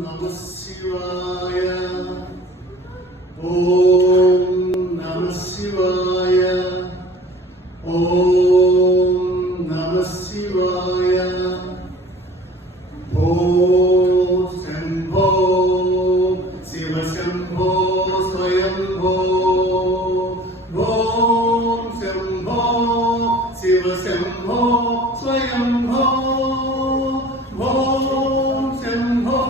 నమః శివాయ ఓం నమః శివాయ ఓం నమః శివాయ ఓం శంభో శివ శంభో స్వయంభో ఓం శంభో శివ శంభో స్వయంభో ఓం శంభో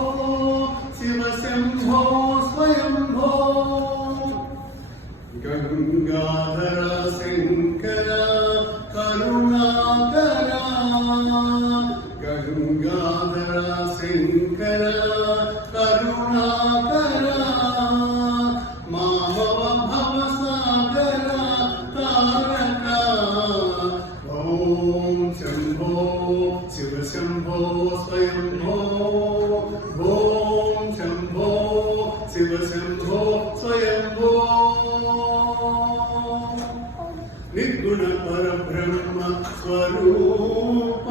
శివ శంభో స్వయంభో గంగాధర శంకర కరుణాకర గంగాధర శంకర కరుణాకర మాధవ భవసాగర తారక ఓం శంభో శివ శంభో స్వయంభో ఓం శంభో శివ శంభో స్వయంభో నిర్గుణ పరబ్రహ్మ స్వరూప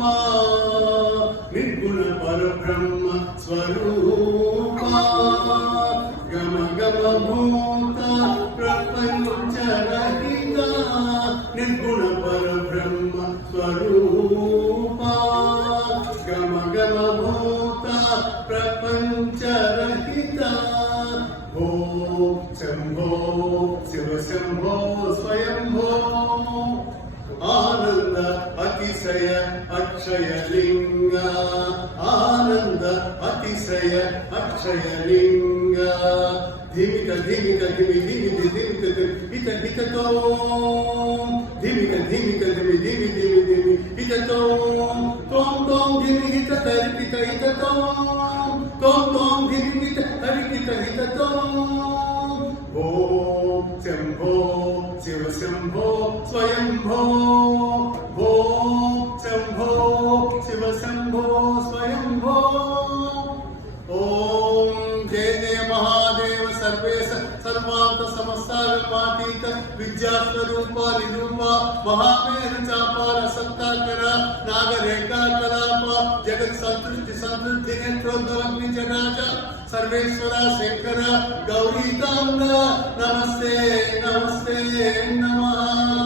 నిర్గుణ పరబ్రహ్మ స్వరూప గమ గమ భూత ప్రపంచ రహిత నిర్గుణ పరబ్రహ్మ స్వరూప గమ గమ భూత ప్రపంచ రహిత ఓం శంభో శివ శంభో స్వయంభో ఆనంద అతిశయ అక్షయ లింగ ఆనంద అతిశయ అక్షయ లింగ ధిమిక ధిమిక ధిమి ధిమి ధిమిక హిత హితతో ధిమిక ధిమిక ధిమి ధిమి ధిమి ధిమి హితతో తోం తోం ధిమి హిత తరిపిత హితతో తోం తోం ధిమి హిత తరిపిత హితతో ఓం శంభో శివ శంభో స్వయంభో ఓం శంభో శివ శంభో స్వయంభో ఓం జయ జయ మహాదేవ సర్వేశ సర్వాంత సమస్తాగమాతీత విద్యాస్వరూప నిరూప మహామేరు చాపాల సత్తాకర నాగరేఖా కలాప జగత్ సంతృష్టి సంతృప్తి నేత్రోద్వగ్ని జనాజ సర్వేశ్వర శంకర గౌరీతాంగ నమస్తే నమస్తే నమః.